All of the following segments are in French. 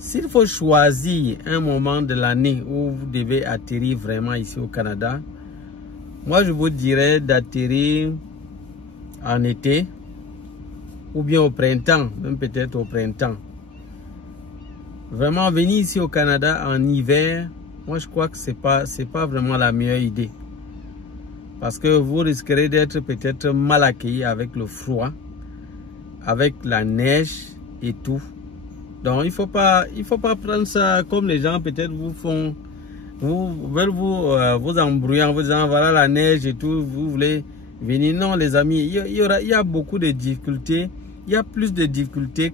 S'il faut choisir un moment de l'année où vous devez atterrir vraiment ici au Canada, moi je vous dirais d'atterrir en été ou bien au printemps, même peut-être au printemps. Vraiment venir ici au Canada en hiver, moi je crois que c'est pas vraiment la meilleure idée. Parce que vous risquerez d'être peut-être mal accueilli avec le froid, avec la neige et tout. Donc il faut pas prendre ça comme les gens peut-être vous veulent vous embrouiller en vous disant voilà la neige et tout, vous voulez venir. Non les amis, il y a beaucoup de difficultés, il y a plus de difficultés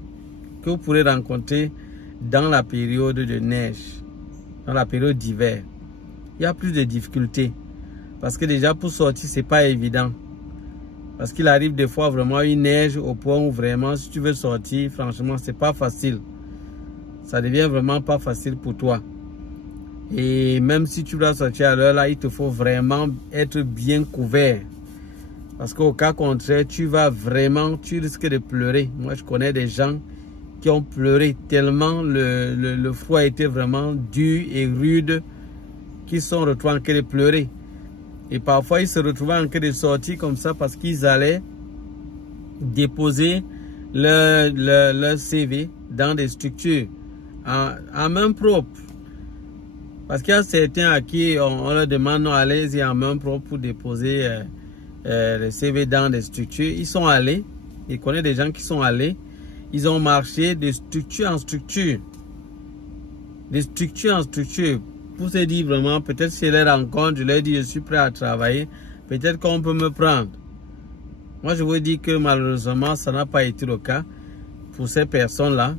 que vous pourrez rencontrer dans la période de neige, dans la période d'hiver. Il y a plus de difficultés parce que déjà pour sortir c'est pas évident. Parce qu'il arrive des fois vraiment une neige au point où vraiment si tu veux sortir, franchement c'est pas facile. Ça devient vraiment pas facile pour toi. Et même si tu dois sortir à l'heure là, il te faut vraiment être bien couvert. Parce qu'au cas contraire, tu risques de pleurer. Moi je connais des gens qui ont pleuré tellement le froid était vraiment dur et rude qu'ils sont retrouvés en train de pleurer. Et parfois ils se retrouvaient en train de sortir comme ça parce qu'ils allaient déposer leur CV dans des structures en main propre. Parce qu'il y a certains à qui on leur demande non, allez-y en main propre pour déposer le CV dans des structures. Ils sont allés, ils connaissent des gens qui sont allés, ils ont marché de structure en structure. De structure en structure. Pour se dire vraiment, peut-être si je les rencontre, je leur dis je suis prêt à travailler, peut-être qu'on peut me prendre. Moi je vous dis que malheureusement ça n'a pas été le cas pour ces personnes-là.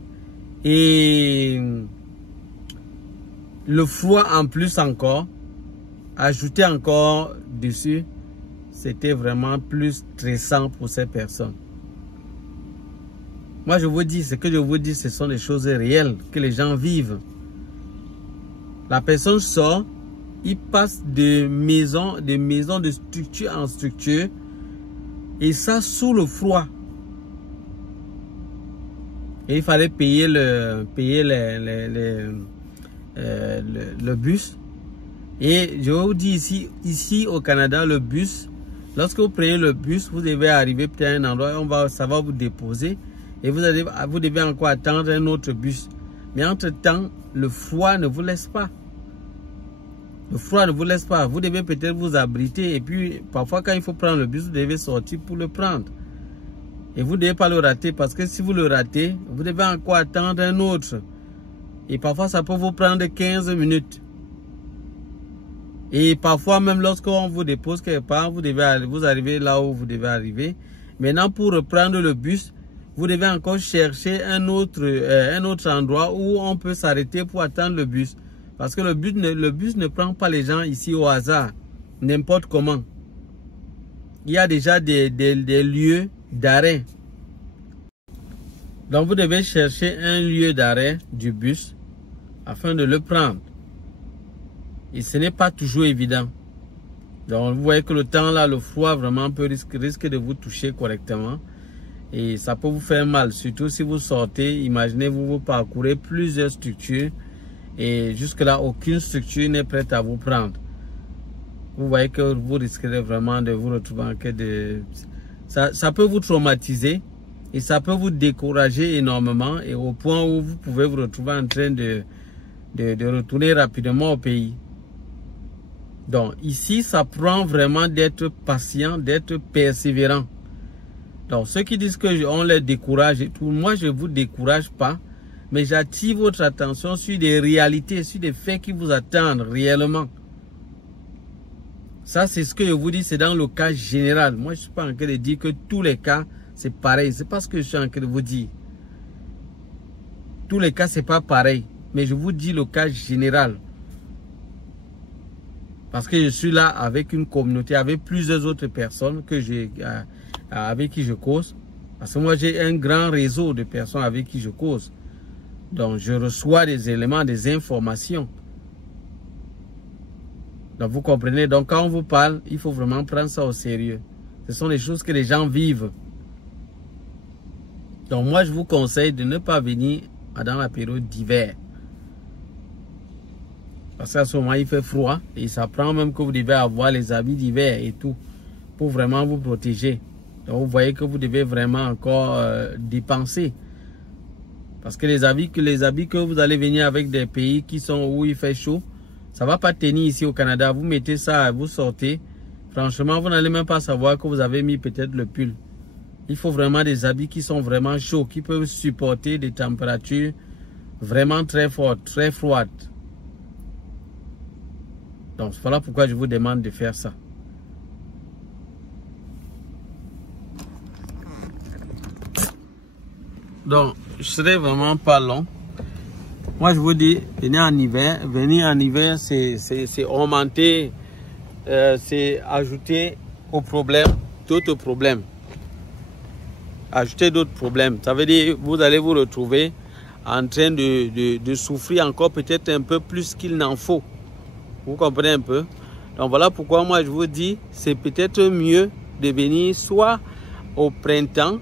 Et le froid en plus encore, ajouté encore dessus, c'était vraiment plus stressant pour ces personnes. Moi je vous dis, ce que je vous dis, ce sont des choses réelles que les gens vivent. La personne sort, il passe de maison de structure en structure, et ça sous le froid. Et il fallait payer le bus. Et je vous dis ici au Canada, le bus, lorsque vous prenez le bus, vous devez arriver peut-être à un endroit, ça va vous déposer. Et vous devez encore attendre un autre bus. Mais entre-temps, le froid ne vous laisse pas. Le froid ne vous laisse pas. Vous devez peut-être vous abriter. Et puis, parfois, quand il faut prendre le bus, vous devez sortir pour le prendre. Et vous ne devez pas le rater. Parce que si vous le ratez, vous devez encore attendre un autre. Et parfois, ça peut vous prendre 15 minutes. Et parfois, même lorsqu'on vous dépose quelque part, vous arrivez là où vous devez arriver. Maintenant, pour reprendre le bus, vous devez encore chercher un autre endroit où on peut s'arrêter pour attendre le bus. Parce que le bus ne prend pas les gens ici au hasard, n'importe comment. Il y a déjà des lieux d'arrêt. Donc vous devez chercher un lieu d'arrêt du bus afin de le prendre. Et ce n'est pas toujours évident. Donc vous voyez que le temps là, le froid vraiment risque de vous toucher correctement. Et ça peut vous faire mal, surtout si vous sortez, imaginez vous parcourez plusieurs structures et jusque là aucune structure n'est prête à vous prendre. Vous voyez que vous risquerez vraiment de vous retrouver en cas de... Ça peut vous traumatiser et ça peut vous décourager énormément et au point où vous pouvez vous retrouver en train de retourner rapidement au pays. Donc ici, ça prend vraiment d'être patient, d'être persévérant. Donc, ceux qui disent qu'on les décourage et tout, moi, je ne vous décourage pas, mais j'attire votre attention sur des réalités, sur des faits qui vous attendent réellement. Ça, c'est ce que je vous dis, c'est dans le cas général. Moi, je ne suis pas en train de dire que tous les cas, c'est pareil. Ce n'est pas ce que je suis en train de vous dire. Tous les cas, ce n'est pas pareil. Mais je vous dis le cas général. Parce que je suis là avec une communauté, avec plusieurs autres personnes avec qui je cause. Parce que moi, j'ai un grand réseau de personnes avec qui je cause. Donc, je reçois des éléments, des informations. Donc, vous comprenez. Donc, quand on vous parle, il faut vraiment prendre ça au sérieux. Ce sont des choses que les gens vivent. Donc, moi, je vous conseille de ne pas venir dans la période d'hiver. Parce qu'à ce moment, il fait froid et ça prend même que vous devez avoir les habits d'hiver et tout pour vraiment vous protéger. Donc, vous voyez que vous devez vraiment encore dépenser. Parce que les habits que vous allez venir avec des pays qui sont où il fait chaud, ça ne va pas tenir ici au Canada. Vous mettez ça, vous sortez. Franchement, vous n'allez même pas savoir que vous avez mis peut-être le pull. Il faut vraiment des habits qui sont vraiment chauds, qui peuvent supporter des températures vraiment très fortes, très froides. Donc, voilà pourquoi je vous demande de faire ça. Donc, je serai vraiment pas long. Moi, je vous dis, venir en hiver. Venir en hiver, c'est augmenter, c'est ajouter au problème d'autres problèmes. Ajouter d'autres problèmes. Ça veut dire vous allez vous retrouver en train de souffrir encore peut-être un peu plus qu'il n'en faut. Vous comprenez un peu? Donc voilà pourquoi moi je vous dis, c'est peut-être mieux de venir soit au printemps,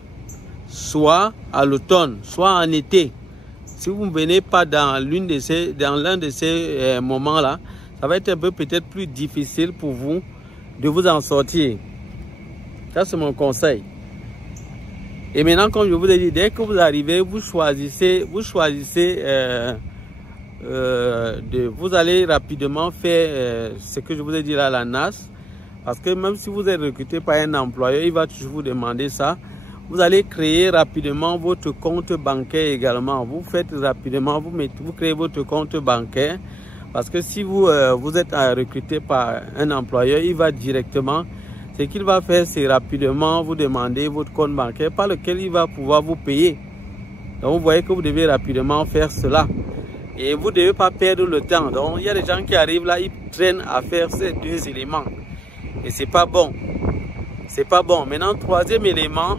soit à l'automne, soit en été. Si vous ne venez pas dans l'un de ces moments-là, ça va être un peu peut-être plus difficile pour vous de vous en sortir. Ça, c'est mon conseil. Et maintenant, comme je vous ai dit, dès que vous arrivez, vous choisissez vous allez rapidement faire ce que je vous ai dit là, la NAS. Parce que même si vous êtes recruté par un employeur, il va toujours vous demander ça. Vous allez créer rapidement votre compte bancaire également. Vous faites rapidement, vous créez votre compte bancaire. Parce que si vous êtes recruté par un employeur, il va directement, ce qu'il va faire, c'est rapidement vous demander votre compte bancaire par lequel il va pouvoir vous payer. Donc vous voyez que vous devez rapidement faire cela. Et vous ne devez pas perdre le temps. Donc il y a des gens qui arrivent là, ils traînent à faire ces deux éléments. Et c'est pas bon. C'est pas bon. Maintenant, troisième élément,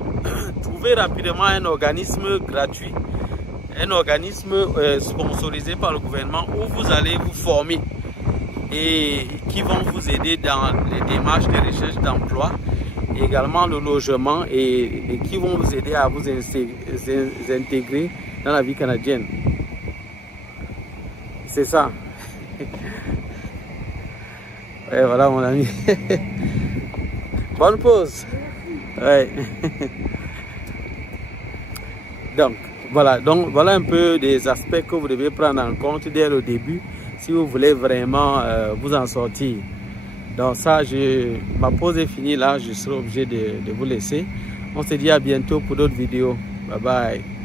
trouvez rapidement un organisme gratuit, un organisme sponsorisé par le gouvernement où vous allez vous former et qui vont vous aider dans les démarches de recherche d'emploi, également le logement et qui vont vous aider à vous intégrer dans la vie canadienne. C'est ça. Ouais, voilà mon ami. Bonne pause. Ouais. Donc voilà un peu des aspects que vous devez prendre en compte dès le début si vous voulez vraiment vous en sortir. Donc ça, ma pause est finie là, je serai obligé de vous laisser. On se dit à bientôt pour d'autres vidéos. Bye bye.